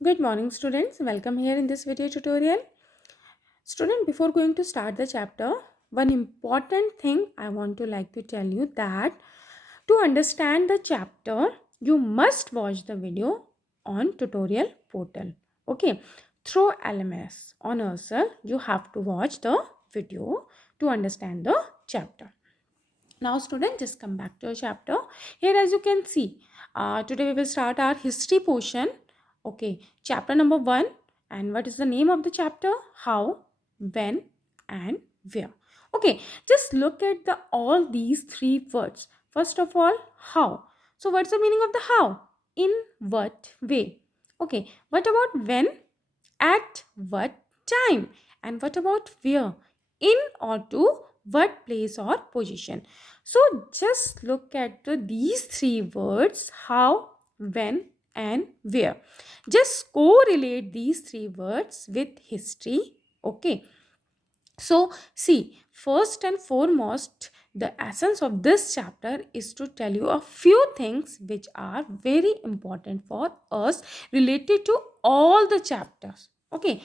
Good morning, students. Welcome here in this video tutorial. Student, before going to start the chapter, one important thing I want to like to tell you that to understand the chapter, you must watch the video on tutorial portal. Okay, through LMS on Ursel, you have to watch the video to understand the chapter. Now, student, just come back to a chapter. Here, as you can see, today we will start our history portion. Okay, chapter number 1. And what is the name of the chapter? How, when, and where. Okay, just look at the all these three words. First of all, how. So, what's the meaning of the how? In what way? Okay, what about when? At what time? And what about where? In or to what place or position? So just look at these three words, how, when, and where. Just correlate these three words with history. Okay. So see, first and foremost, the essence of this chapter is to tell you a few things which are very important for us related to all the chapters. Okay,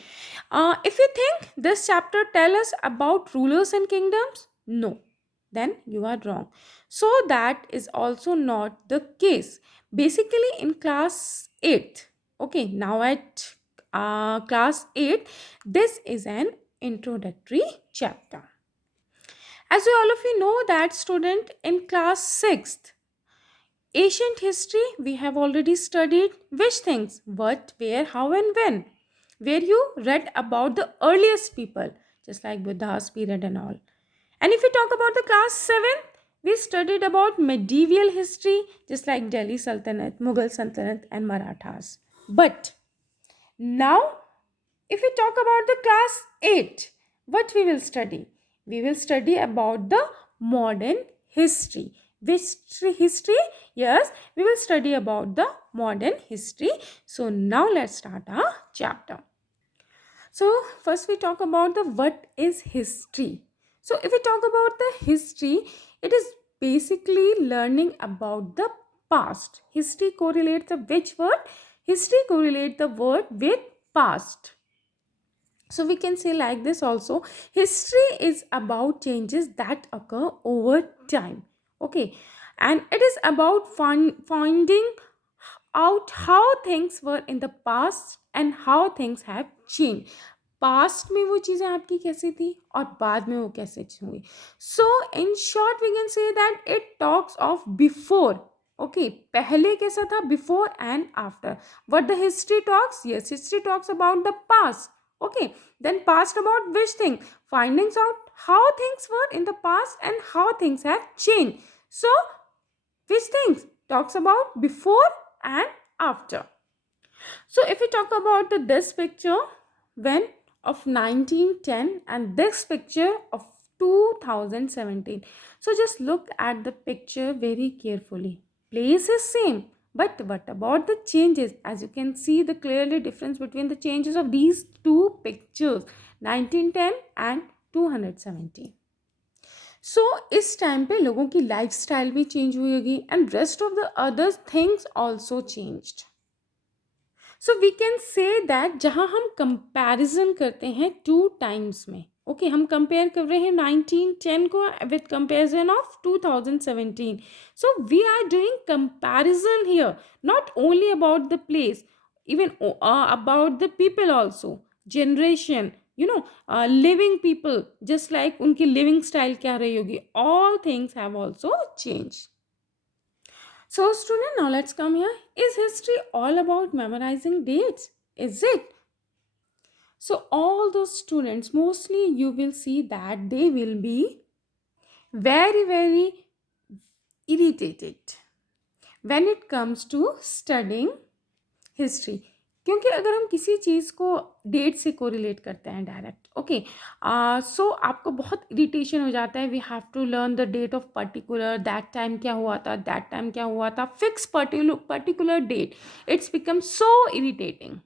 if you think this chapter tell us about rulers and kingdoms, no, then you are wrong. So that is also not the case. Basically, in class 8, okay, now at class 8, this is an introductory chapter. As all of you know that student in class 6th, ancient history, we have already studied which things, what, where, how and when, where you read about the earliest people, just like Buddha's period and all. And if we talk about the class 7th, we studied about medieval history, just like Delhi Sultanate, Mughal Sultanate and Marathas. But now, if we talk about the class 8, what we will study? We will study about the modern history. Which history? Yes, we will study about the modern history. So now let's start our chapter. So first we talk about the what is history. So if we talk about the history, it is basically learning about the past. History correlates the which word? History correlates the word with past. So we can say like this also, history is about changes that occur over time. Okay, and it is about finding out how things were in the past and how things have changed. Past में वो चीज़ें आपकी कैसी थी और बाद में वो कैसे हुई. So in short we can say that it talks of before. Okay, पहले कैसा था, before and after. What the history talks? Yes, history talks about the past. Okay, then past about which thing? Findings out how things were in the past and how things have changed. So, which things? Talks about before and after. So, if we talk about this picture when of 1910 and this picture of 2017. So, just look at the picture very carefully. Place is same. But what about the changes? As you can see the clearly difference between the changes of these two pictures, 1910 and 217. सो इस time पे लोगों की life style भी change हुई होगी and rest of the other things also changed. So we can say that जहाँ हम comparison करते हैं टू टाइम्स में, ओके, हम कंपेयर कर रहे हैं 1910 को with comparison of 2017. So we are doing comparison here, not only about the place, even about the people also, generation, living people, just like उनकी living style क्या रही होगी, all things have also changed. So student, now let's come here. Is history all about memorizing dates? Is it? So all those students, mostly you will see that they will be very, very irritated when it comes to studying history. क्योंकि अगर हम किसी चीज़ को date से correlate करते हैं direct, okay, सो आपको बहुत इरिटेशन हो जाता है. We have to learn the date of particular, that time क्या हुआ था, दैट टाइम क्या हुआ था, fix particular date. It's become so irritating.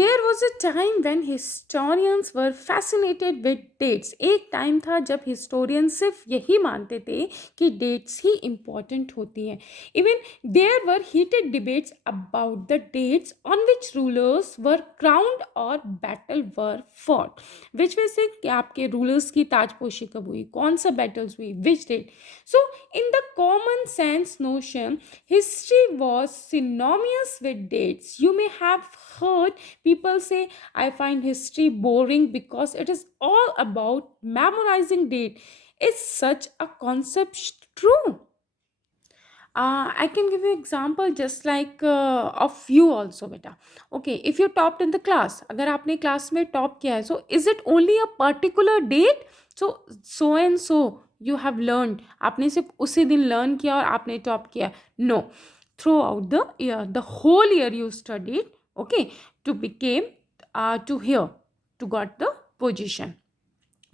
There was a time when historians were fascinated with dates. एक टाइम था जब हिस्टोरियन सिर्फ यही मानते थे कि डेट्स ही इम्पॉर्टेंट होती हैं. Even there were heated debates about the dates on which rulers were crowned or battle were fought. Which way से कि आपके रूलर्स की ताजपोशी कब हुई, कौन सा battles हुई, which date. So in the common sense notion, history was synonymous with dates. You may have heard people say, I find history boring because it is all about memorizing date. Is such a concept true? I can give you example just like of you also beta. Okay, if you topped in the class, अगर आपने class में top किया है, so is it only a particular date? So and so you have learned. आपने सिर्फ उसी दिन learn किया और आपने top किया. No, throughout the year, the whole year you studied. Okay, to became to here to got the position.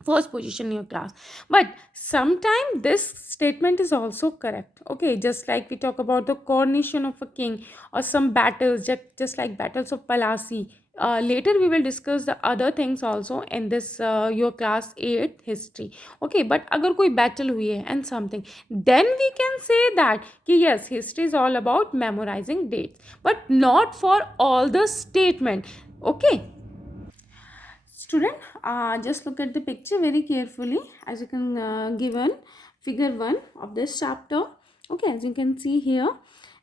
First position in your class. But sometimes this statement is also correct. Okay, just like we talk about the coronation of a king or some battles, just like battles of Palasi. Later we will discuss the other things also in this your class 8 history. Okay, but अगर कोई battle हुई है and something, then we can say that कि yes, history is all about memorizing dates, but not for all the statement. Okay. Student, just look at the picture very carefully as you can given figure 1 of this chapter. Okay, as you can see here,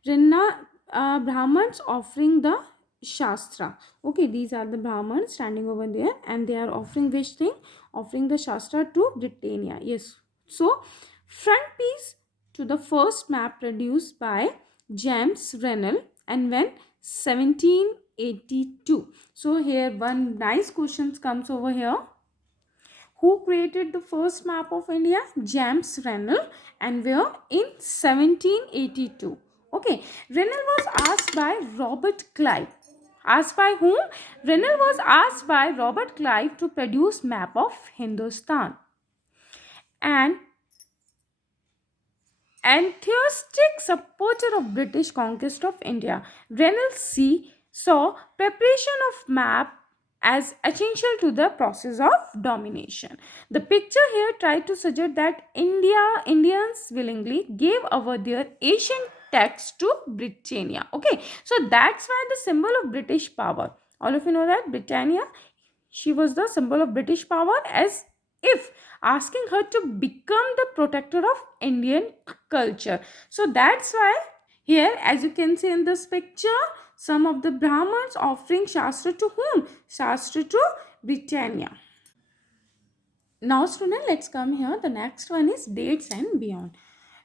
Rinna Brahmans offering the Shastra. Okay, these are the Brahmans standing over there and they are offering which thing? Offering the Shastra to Britannia. Yes. So, front piece to the first map produced by James Rennell and when 1782. So here one nice question comes over here. Who created the first map of India? James Rennell and where? In 1782. Okay, Rennell was asked by Robert Clive. Asked by whom? Rennell was asked by Robert Clive to produce map of Hindustan. And enthusiastic supporter of British conquest of India, Reynolds saw preparation of map as essential to the process of domination. The picture here tried to suggest that Indians willingly gave over their ancient text to Britannia. Okay, so that's why the symbol of British power. All of you know that Britannia, she was the symbol of British power, as if asking her to become the protector of Indian culture. So that's why here, as you can see in this picture, some of the Brahmins offering Shastra to whom? Shastra to Britannia. Now student, let's come here. The next one is dates and beyond.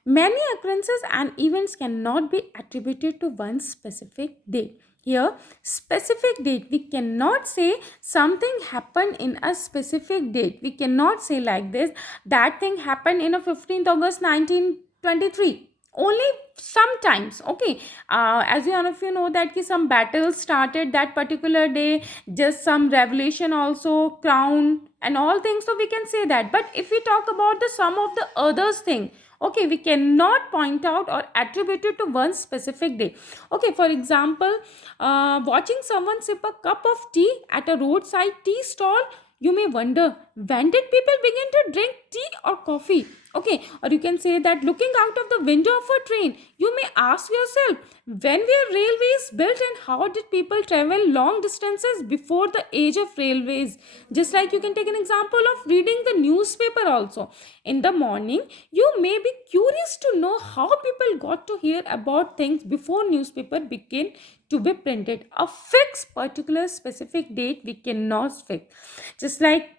Many occurrences and events cannot be attributed to one specific date. Here, specific date, we cannot say something happened in a specific date. We cannot say like this, that thing happened in a 15th August 1923. Only sometimes. Okay, as you all of you know that some battles started that particular day, just some revelation also, crown and all things, so we can say that. But if we talk about the some of the others thing, okay, we cannot point out or attribute it to one specific day. Okay, for example, watching someone sip a cup of tea at a roadside tea stall, you may wonder, when did people begin to drink tea or coffee? Okay, or you can say that looking out of the window of a train, you may ask yourself, when were railways built and how did people travel long distances before the age of railways? Just like you can take an example of reading the newspaper also. In the morning, you may be curious to know how people got to hear about things before newspaper began to be printed. A fixed particular specific date we cannot fix. Just like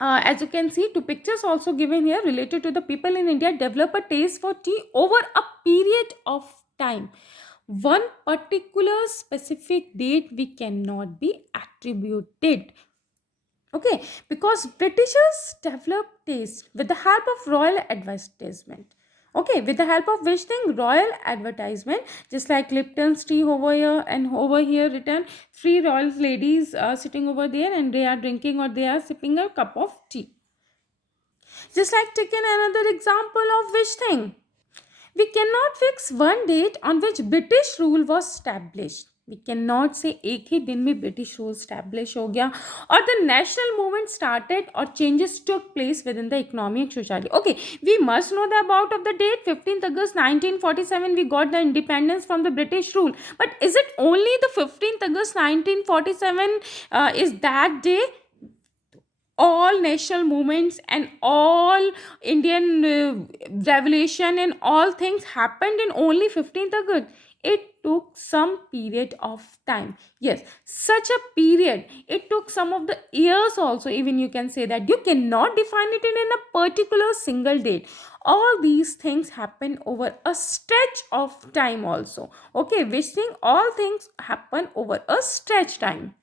as you can see, two pictures also given here related to the people in India develop a taste for tea over a period of time. One particular specific date we cannot be attributed. Okay, because Britishers developed taste with the help of royal advertisement. Okay, with the help of which thing? Royal advertisement. Just like Lipton's tea over here and over here written, three royal ladies are sitting over there and they are drinking or they are sipping a cup of tea. Just like taking another example of which thing? We cannot fix one date on which British rule was established. We cannot say एक ही दिन में British rule established हो गया or the national movement started or changes took place within the economy and society. Okay, we must know the about of the date 15th August 1947 we got the independence from the British rule. But is it only the 15th August 1947 is that day? All national movements and all Indian revolution and all things happened in only 15th August. It took some period of time. Yes, such a period. It took some of the years also. Even you can say that you cannot define it in a particular single date. All these things happen over a stretch of time also. Okay, which thing? All things happen over a stretch time.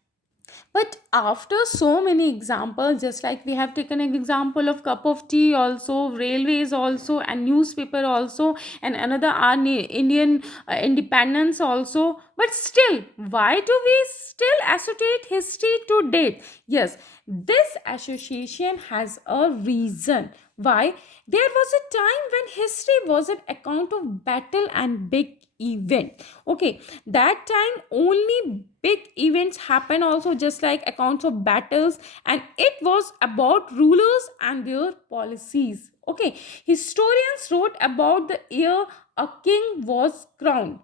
But after so many examples, just like we have taken an example of cup of tea also, railways also, and newspaper also, and another our Indian independence also. But still, why do we still associate history to date? Yes, this association has a reason. Why? There was a time when history was an account of battle and big event. Okay, that time only big events happen also, just like accounts of battles, and it was about rulers and their policies. Okay, historians wrote about the year a king was crowned.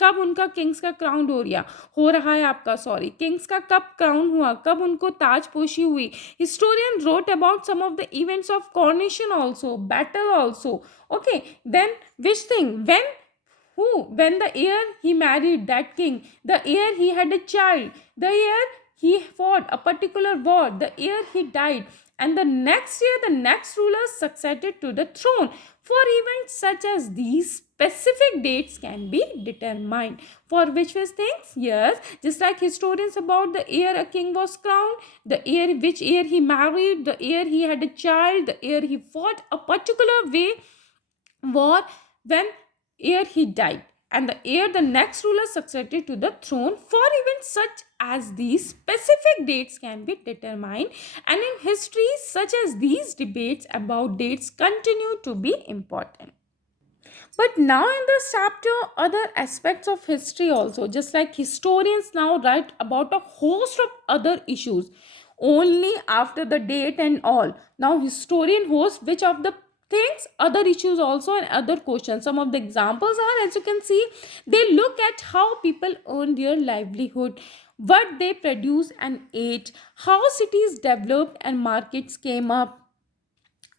कब उनका Kings का crown हो रहा है आपका sorry Kings का कब crown हुआ, कब उनको ताजपोशी हुई. Historian wrote about some of the events of coronation also, battle also. Okay, then which thing when who when the year he married that king, the year he had a child, the year he fought a particular war, the year he died, and the next year the next ruler succeeded to the throne. For events such as these, specific dates can be determined. For which was things? Yes, just like historians about the year a king was crowned, the year which year he married, the year he had a child, the year he fought a particular way war, when year he died, and the year the next ruler succeeded to the throne. For events such as these, specific dates can be determined, and in history such as these, debates about dates continue to be important. But now in this chapter, other aspects of history also, just like historians now write about a host of other issues only after the date and all. Now historian hosts which of the things, other issues also, and other questions. Some of the examples are, as you can see, they look at how people earn their livelihood, what they produce and ate, how cities developed and markets came up.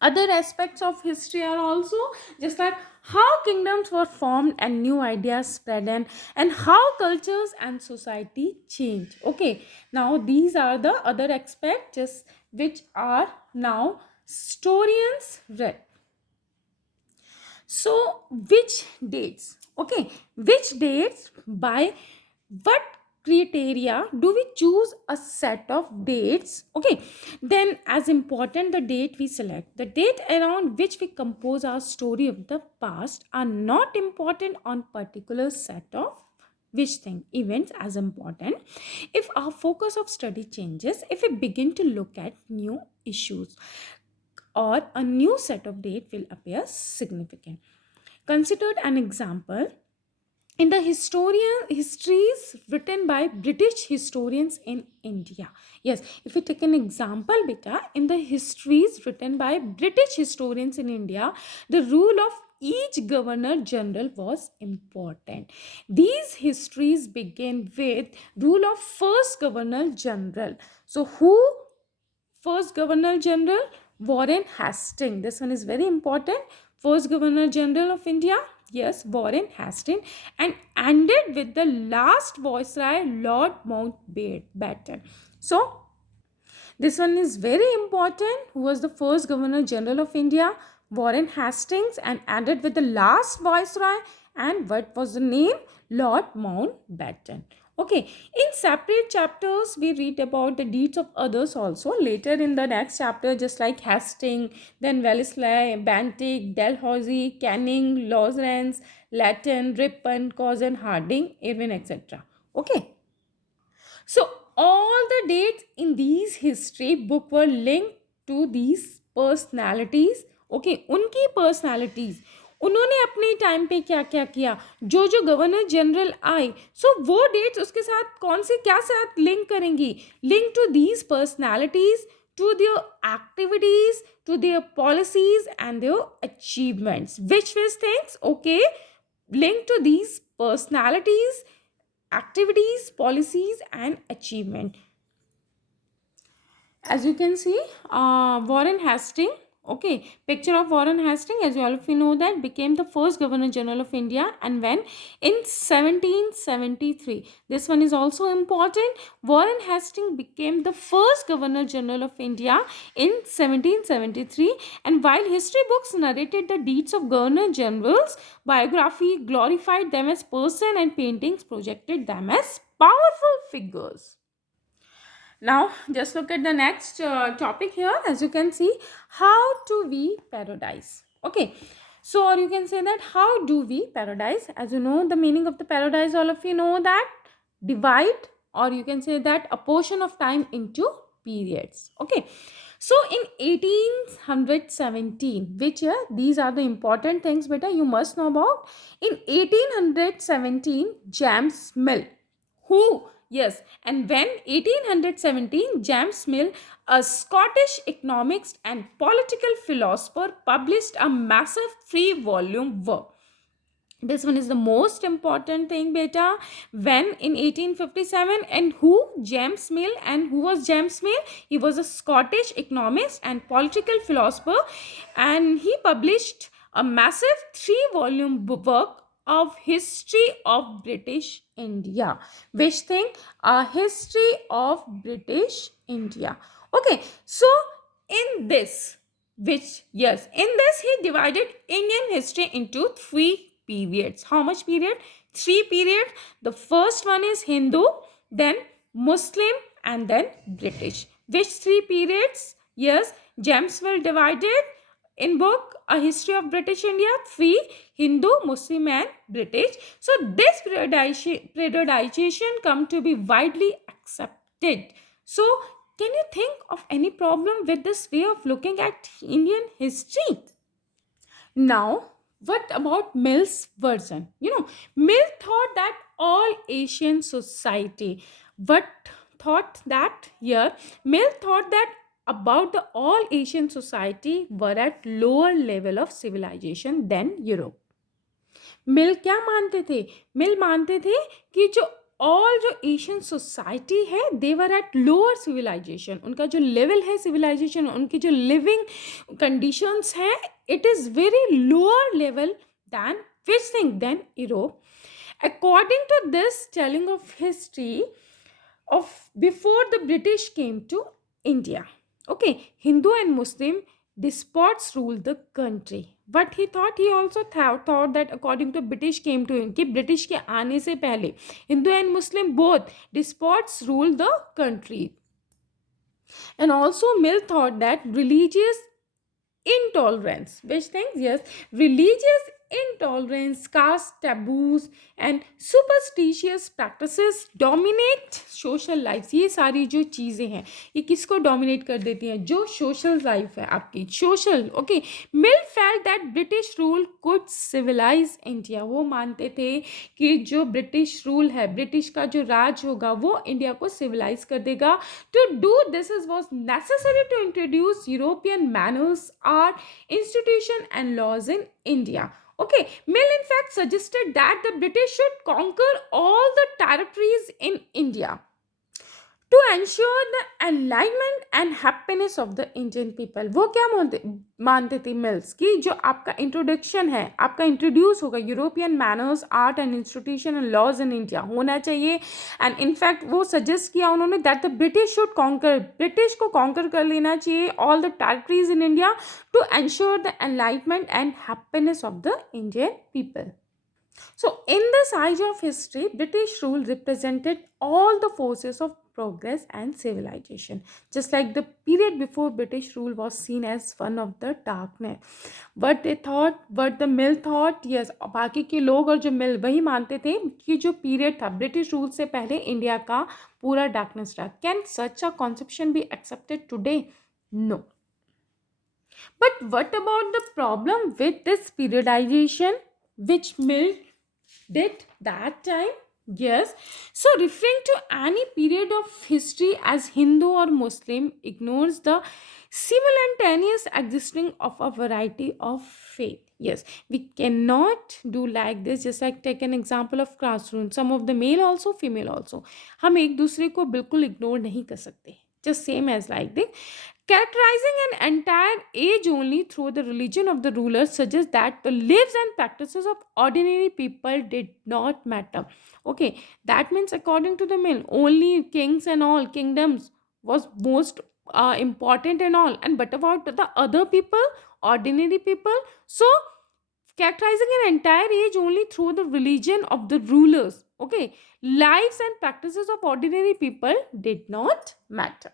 Other aspects of history are also, just like how kingdoms were formed and new ideas spread, and how cultures and society change. Okay, now these are the other aspects just which are now historians read. So which dates? Okay, which dates, by what criteria do we choose a set of dates? Okay, then as important the date we select, the date around which we compose our story of the past are not important on particular set of which thing events as important. If our focus of study changes, if we begin to look at new issues, or a new set of date will appear significant. Considered an example in the histories written by British historians in India. Yes, if we take an example, beta, in the histories written by British historians in India, the rule of each governor general was important. These histories begin with rule of first governor general. So who first governor general? Warren Hastings. This one is very important. First governor general of India, yes, Warren Hastings, and ended with the last viceroy, Lord Mountbatten. So this one is very important. Who was the first governor general of India? Warren Hastings, and ended with the last viceroy, and what was the name? Lord Mountbatten. Okay, in separate chapters we read about the deeds of others also later in the next chapter, just like Hastings, then Wellesley, Bentinck, Dalhousie, Canning, Lawrence, Lytton, Ripon, Curzon, Harding, Irvine, etc. Okay, so all the dates in these history book were linked to these personalities. Okay, उनकी personalities, उन्होंने अपने time पे क्या क्या किया, जो जो governor general आए, सो वो डेट्स उसके साथ कौन से क्या साथ लिंक करेंगी, link to these personalities, to their activities, to their policies and their achievements. Which things? Okay, linked to these personalities, activities, policies and achievement. As you can see, Warren Hastings, okay, picture of Warren Hastings, as you all of you know, that became the first Governor General of India, and when in 1773. This one is also important. Warren Hastings became the first Governor General of India in 1773, and while history books narrated the deeds of Governor Generals, biography glorified them as person and paintings projected them as powerful figures. Now, just look at the next topic here. As you can see, how to be paradise. Okay. So, or you can say that how do we paradise? As you know, the meaning of the paradise, all of you know that divide, or you can say that a portion of time into periods. Okay. So, in 1817, which year? These are the important things, beta, you must know about. In 1817, James Mill, who, yes, and when 1817, James Mill, a Scottish economist and political philosopher, published a massive 3-volume work. This one is the most important thing, beta. When in 1857, and who? James Mill. And who was James Mill? He was a Scottish economist and political philosopher, and he published a massive 3-volume work of history of British India. Which thing? A history of British India. Okay, so in this, which, yes, in this he divided Indian history into 3 periods. How much period? 3 periods. The first one is Hindu, then Muslim, and then British. Which 3 periods? Yes, James Mill divided in book A History of British India 3: Hindu, Muslim and British. So this periodization come to be widely accepted. So can you think of any problem with this way of looking at Indian history? Now, what about Mill's version? Mill thought that all Asian society, what thought that here? Mill thought that about the all Asian society were at lower level of civilization than Europe. मिल क्या मानते थे? मिल मानते थे कि जो Asian society है they were at lower civilisation, उनका जो लेवल है सिविलाइजेशन, उनकी जो लिविंग कंडीशंस हैं, it is very lower level than which thing than Europe. According to this telling of history of before the British came to India, okay, Hindu and Muslim despots ruled the country. But he also thought that according to British came to India, British के आने से पहले Hindu and Muslim both despots ruled the country. And also Mill thought that religious intolerance, which things? Yes, religious intolerance, caste taboos and superstitious practices dominate social life. ये सारी जो चीज़ें हैं ये किसको dominate कर देती हैं? जो social life है आपकी, social. Okay, Mill felt that British rule could civilize India. वो मानते थे कि जो British rule है, British का जो राज होगा वो इंडिया को civilize कर देगा. To do this was necessary to introduce European manners, art, institution and laws in India. Okay, Mill in fact suggested that the British should conquer all the territories in India to ensure the enlightenment and happiness of the Indian people. वो क्या मानते थे mills कि जो आपका introduction है, आपका introduce होगा European manners, art and institution and laws in India होना चाहिए. एंड इनफैक्ट वो सजेस्ट किया उन्होंने that the British should conquer, British को कॉन्कर कर लेना चाहिए all the territories in India to ensure the enlightenment and happiness of the Indian people. So, in this age of history, British rule represented all the forces of progress and civilization. Just like the period before British rule was seen as one of the darkness. But the Mill thought, yes, बाकी के लोग और जो मिल वही मानते थे कि जो पीरियड था ब्रिटिश रूल से पहले इंडिया का पूरा डार्कनेस था. Can such a conception be accepted today? No. But what about the problem with this periodization which Mill did that time? Yes. So referring to any period of history as Hindu or Muslim ignores the simultaneous existing of a variety of faith. Yes, we cannot do like this. Just like take an example of classroom. Some of the male also, female also. हम एक दूसरे को बिल्कुल ignore नहीं कर सकते. Just same as like this. Characterizing an entire age only through the religion of the rulers suggests that the lives and practices of ordinary people did not matter. Okay, that means according to the mill, only kings and all kingdoms was most important and all. And but about the other people, ordinary people, so characterizing an entire age only through the religion of the rulers. Okay, lives and practices of ordinary people did not matter.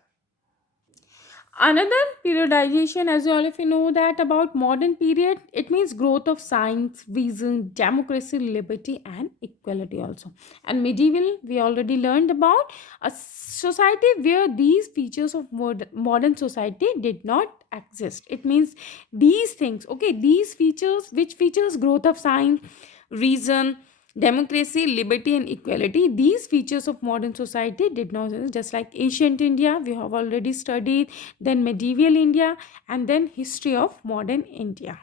Another periodization, as you all of you know that about modern period, it means growth of science, reason, democracy, liberty, and equality also. And medieval, we already learned about a society where these features of modern society did not exist. It means these things, okay, these features, which features growth of science, reason, democracy, liberty, and equality, these features of modern society did not exist. Just like ancient India, we have already studied, then medieval India, and then history of modern India.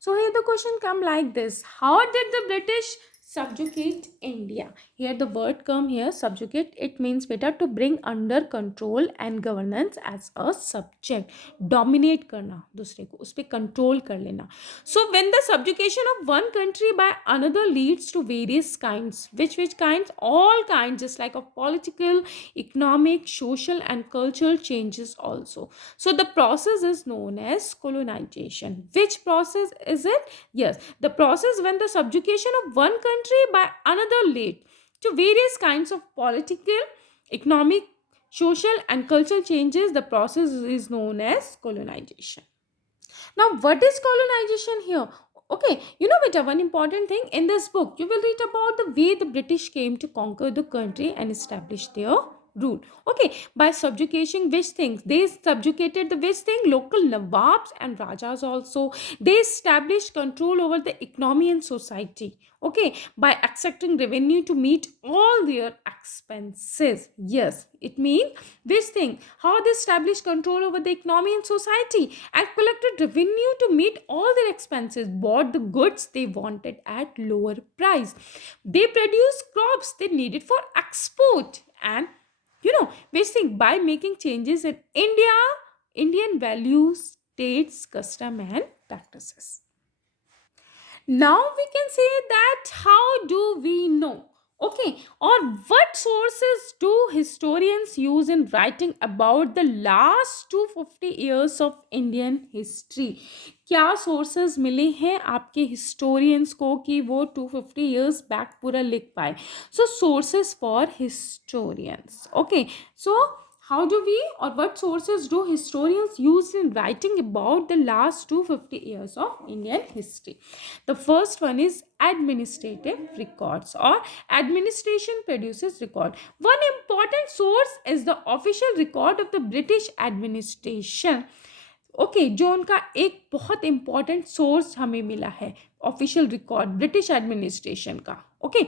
So here the question come like this: how did the British subjugate India? Here the word come here subjugate. It means better to bring under control and governance as a subject. Dominate करना दूसरे को उस पे control कर लेना. So when the subjugation of one country by another leads to various kinds, which kinds? All kinds, just like of political, economic, social, and cultural changes also. So the process is known as colonization. Which process is it? Yes, the process when the subjugation of one country by another lead to various kinds of political, economic, social, and cultural changes. The process is known as colonization. Now, what is colonization here? Okay, you know, beta, one important thing in this book, you will read about the way the British came to conquer the country and establish their rule. Okay, by subjugation which things? They subjugated the which thing? Local Nawabs and Rajas also. They established control over the economy and society. Okay, by accepting revenue to meet all their expenses. Yes, it means this thing, how they established control over the economy and society and collected revenue to meet all their expenses, bought the goods they wanted at lower price. They produced crops they needed for export, and you know, this thing by making changes in Indian values, states, custom, and practices. Now we can say that how do we know? Okay, or what sources do historians use in writing about the last 250 years of Indian history? क्या sources मिले हैं आपके historians को कि वो 250 years back पूरा लिख पाए? So sources for historians. Okay, so how do we or what sources do historians use in writing about the last 250 years of Indian history? The first one is administrative records or administration produces record. One important source is the official record of the British administration. Okay जो उनका एक बहुत important source हमें मिला है official record British administration का. Okay,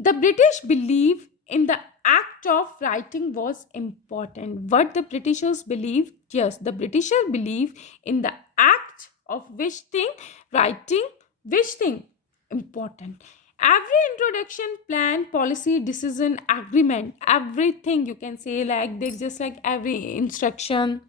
the British believe in the act of writing was important. What the Britishers believe? Yes, the Britishers believe in the act of which thing? Writing. Which thing? Important. Every introduction, plan, policy, decision, agreement, everything you can say like this, just like every instruction,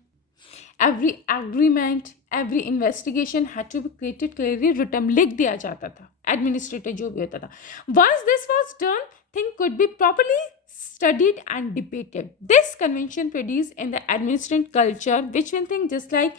every agreement, every investigation had to be created clearly written. लिख दिया जाता था administrator जो भी होता था. Once this was done, thing could be properly studied and debated. This convention produced in the administrative culture, which one thing just like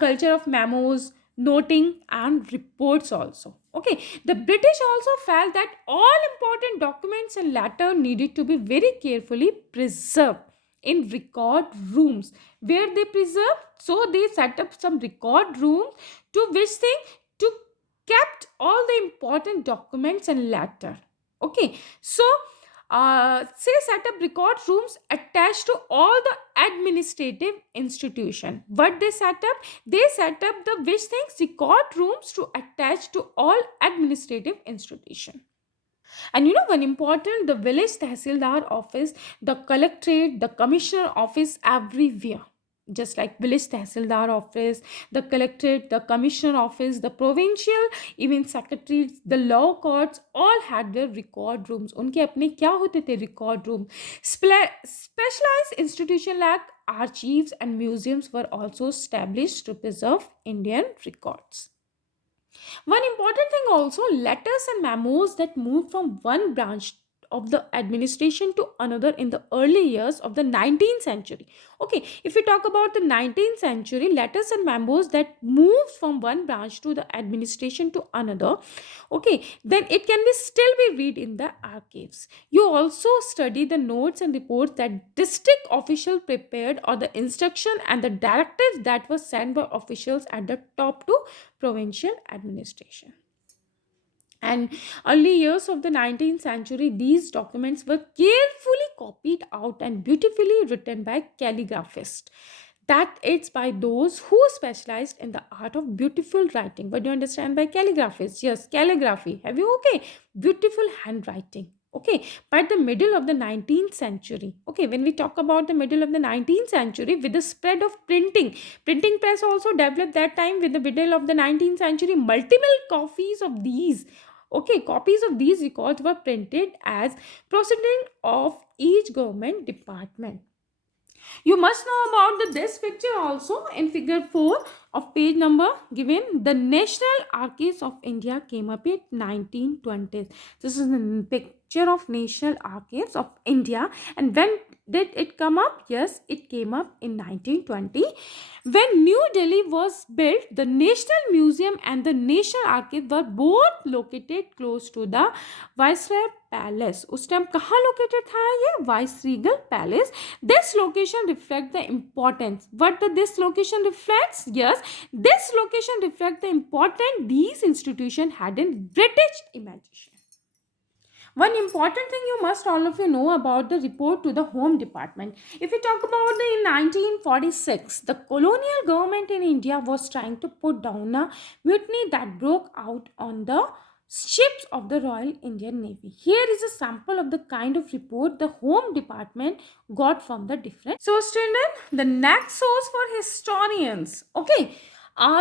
culture of memos, noting, and reports also. Okay, the British also felt that all important documents and letter needed to be very carefully preserved in record rooms where they preserve. So they set up some record room to which thing to kept all the important documents and letter. Okay, so say set up record rooms attached to all the administrative institution. What they set up? They set up the which things? Record rooms to attach to all administrative institution. And you know one important, the village tehsildar office, the collectorate, the commissioner office everywhere. Just like village tehsildar office, the collectorate, the commissioner office, the provincial, even secretaries, the law courts, all had their record rooms. उनके अपने क्या होते थे? Record room. Specialized institution like archives and museums were also established to preserve Indian records. One important thing also, letters and memos that moved from one branch of the administration to another in the early years of the 19th century. Okay, if we talk about the 19th century, letters and memos that moved from one branch to the administration to another, okay, then it can be still be read in the archives. You also study the notes and reports that district official prepared, or the instruction and the directives that were sent by officials at the top to provincial administration. And early years of the 19th century, these documents were carefully copied out and beautifully written by calligraphists. That it's by those who specialized in the art of beautiful writing. What do you understand by calligraphists? Yes, calligraphy. Have you? Okay, beautiful handwriting. Okay, by the middle of the 19th century. Okay, when we talk about the middle of the 19th century, with the spread of printing press also developed that time. With the middle of the 19th century, multiple copies of these, okay, copies of these records were printed as proceeding of each government department. You must know about this picture also. In figure 4 of page number given, the National Archives of India came up in 1920s. This is the picture of National Archives of India. And when did it come up? Yes, it came up in 1920. When New Delhi was built, the National Museum and the National Archive were both located close to the Viceroy Palace. उस time कहाँ located था ये? Viceregal Palace. This location reflects the importance. What this location reflects? Yes, this location reflects the importance these institutions had in British imagination. One important thing you must all of you know about the report to the Home Department. If we talk about the in 1946, the colonial government in India was trying to put down a mutiny that broke out on the ships of the Royal Indian Navy. Here is a sample of the kind of report the Home Department got from the different. So, student, the next source for historians. Okay.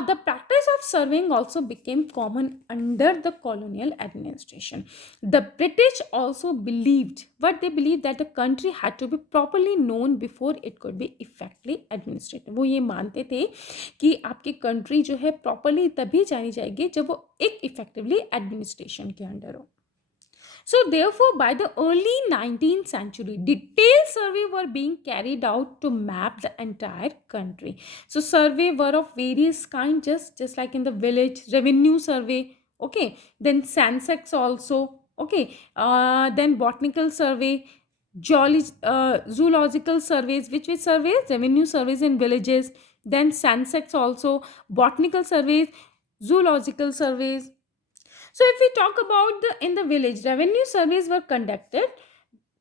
The practice of surveying also became common under the colonial administration. The British also believed, what they believed, that the country had to be properly known before it could be effectively administered. वो ये मानते थे कि आपकी country जो है properly तभी जानी जाएगी जब वो एक इफेक्टिवली एडमिनिस्ट्रेशन के अंडर हो. So therefore, by the early 19th century, detailed survey were being carried out to map the entire country. So survey were of various kinds, just like in the village, revenue survey, okay, then Sensex also, okay, then botanical survey, zoological surveys, which surveys? Revenue surveys in villages, then Sensex also, botanical surveys, zoological surveys. So if we talk about the in the village, revenue surveys were conducted.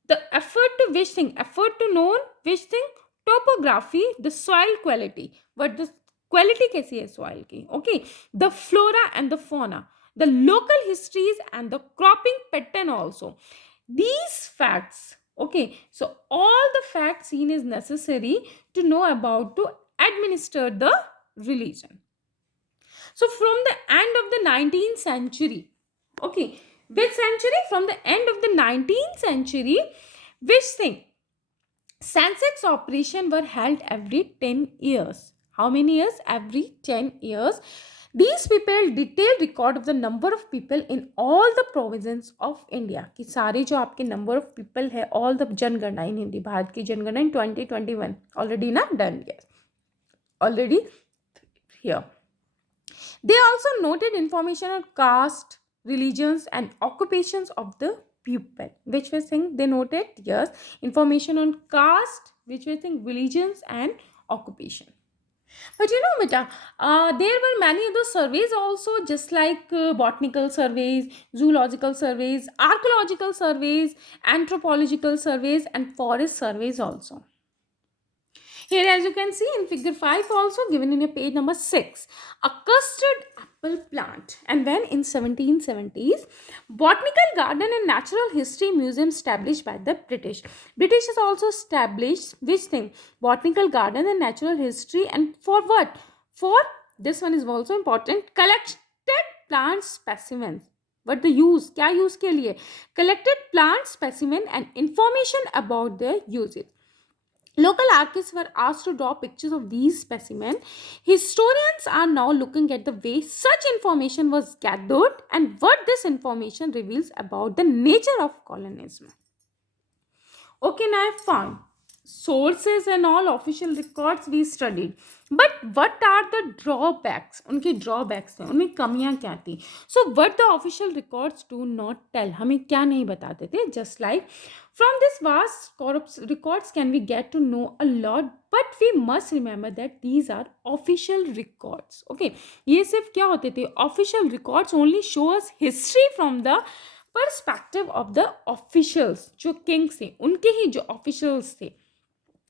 The effort to which thing? Effort to know which thing? Topography, the soil quality. What the quality कैसी है soil की? Okay. The flora and the fauna. The local histories and the cropping pattern also. These facts. Okay. So all the facts seen is necessary to know about to administer the religion. So from the end of the 19th century, okay, which century? From the end of the 19th century, which thing? Census operation were held every 10 years. How many years? Every 10 years. These people detailed record of the number of people in all the provinces of India. कि सारे जो आपके number of people है, all the जनगणना in India, Bharat की जनगणना in 2021 already not done yet. Already here. They also noted information on caste, religions, and occupations of the people. Which was thing they noted? Yes, information on caste, which was thing religions and occupation. But beta, there were many other surveys also, just like botanical surveys, zoological surveys, archaeological surveys, anthropological surveys, and forest surveys also. Here, as you can see in figure 5, also given in a page number 6, a custard apple plant. And then in 1770s, Botanical Garden and Natural History Museum established by the British. British has also established which thing? Botanical Garden and Natural History, and for what? For, this one is also important, collected plant specimens. What the use? क्या use के लिए? Collected plant specimen and information about their uses. Local artists were asked to draw pictures of these specimens. Historians are now looking at the way such information was gathered and what this information reveals about the nature of colonialism. Okay, now I found sources and all official records we studied. But what are the drawbacks? उनके drawbacks थे, उनमें कमियां क्या थी? So what the official records do not tell, हमें क्या नहीं बताते थे? Just like from this vast records can we get to know a lot, but we must remember that these are official records. Okay, ये सिर्फ क्या होते थे? Official records only show us history from the perspective of the officials. जो kings थे, उनके ही जो officials थे,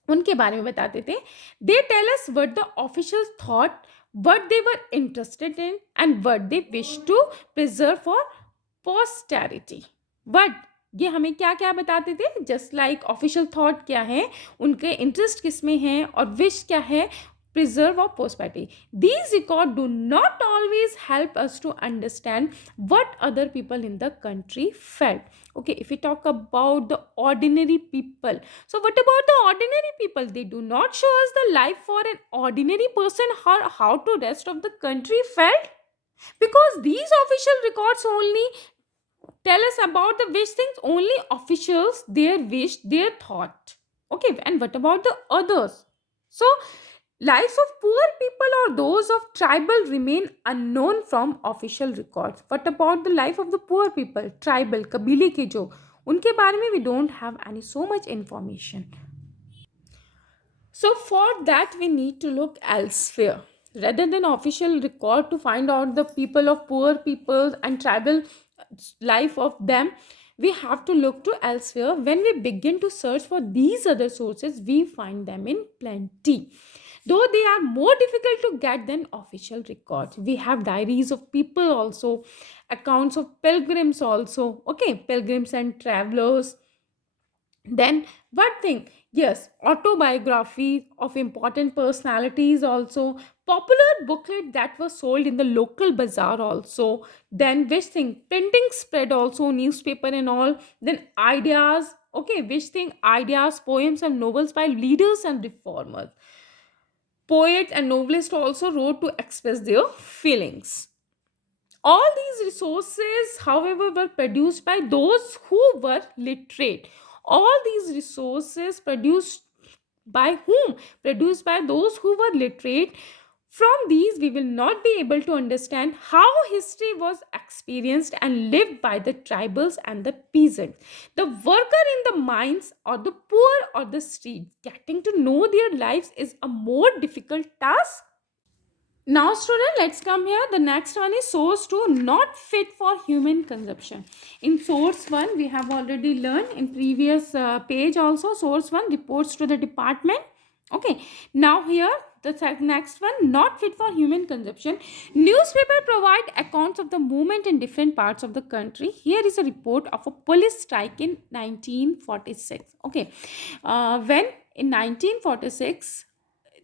उनके बारे में बताते थे. They tell us what the officials thought, what they were interested in, and what they wish to preserve for posterity. But ये हमें क्या क्या बताते थे? जस्ट लाइक ऑफिशियल थॉट क्या है, उनके इंटरेस्ट किस में है, और विश क्या है, preserve or prosperity. These records do not always help us to understand what other people in the country felt. Okay, if we talk about the ordinary people, so what about the ordinary people? They do not show us the life for an ordinary person, how to rest of the country felt, because these official records only tell us about the wish things, only officials, their wish, their thought. Okay, and what about the others? So lives of poor people or those of tribal remain unknown from official records. What about the life of the poor people, tribal, कबीले के जो, उनके बारे में we don't have any so much information. So for that we need to look elsewhere rather than official record to find out the people of poor people and tribal life of them. We have to look to elsewhere. When we begin to search for these other sources, we find them in plenty, though they are more difficult to get than official records. We have diaries of people also, accounts of pilgrims also, okay, pilgrims and travelers. Then what thing? Yes, autobiography of important personalities also, popular booklet that was sold in the local bazaar also. Then which thing? Printing spread also, newspaper and all. Then ideas, okay, which thing? Ideas, poems and novels by leaders and reformers. Poets and novelists also wrote to express their feelings. All these resources, however, were produced by those who were literate. All these resources produced by whom? Produced by those who were literate. From these, we will not be able to understand how history was experienced and lived by the tribals and the peasants. The worker in the mines or the poor or the street, getting to know their lives is a more difficult task. Now student, let's come here. The next one is source 2, not fit for human consumption. In source 1, we have already learned in previous page also. Source 1, reports to the department. Okay, now here the next one, not fit for human consumption. Newspaper provide accounts of the movement in different parts of the country. Here is a report of a police strike in 1946. Okay, when in 1946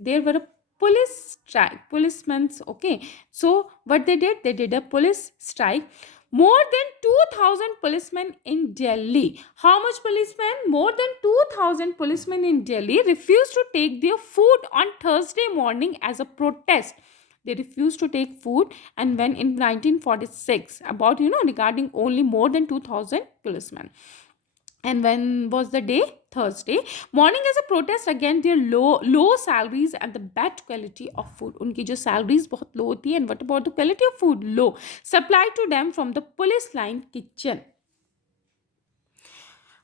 there were a police strike, policemen's, okay, so what they did a police strike. More than 2000 policemen in Delhi, how much policemen? More than 2000 policemen in Delhi refused to take their food on Thursday morning as a protest. They refused to take food. And when in 1946, about regarding only more than 2000 policemen. And when was the day? Thursday morning, as a protest against their low salaries and the bad quality of food. उनकी जो salaries बहुत low थी. And what about the quality of food? Low. Supplied to them from the police line kitchen.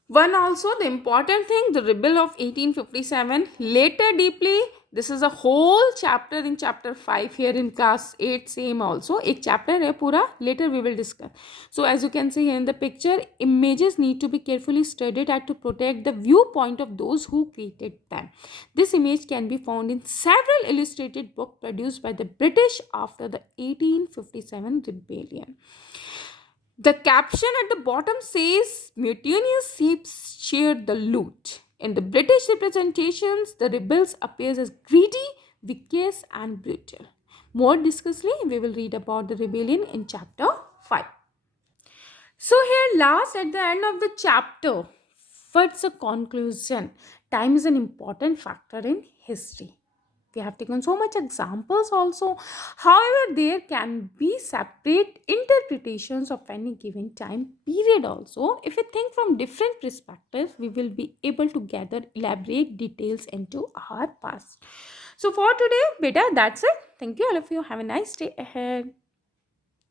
One also, the important thing, the rebel of 1857 later deeply this is a whole chapter in chapter 5 here in class 8 same also. एक chapter है पूरा, later we will discuss. So as you can see here in the picture, images need to be carefully studied and to protect the viewpoint of those who created them. This image can be found in several illustrated books produced by the British after the 1857 rebellion. The caption at the bottom says, "Mutinous ships shared the loot." In the British representations, the rebels appears as greedy, vicious, and brutal. More discussively, we will read about the rebellion in chapter 5. So here last at the end of the chapter, what's the conclusion? Time is an important factor in history. We have taken so much examples also. However, there can be separate interpretations of any given time period also. If we think from different perspectives, we will be able to gather elaborate details into our past. So for today, beta, that's it. Thank you all of you. Have a nice day ahead.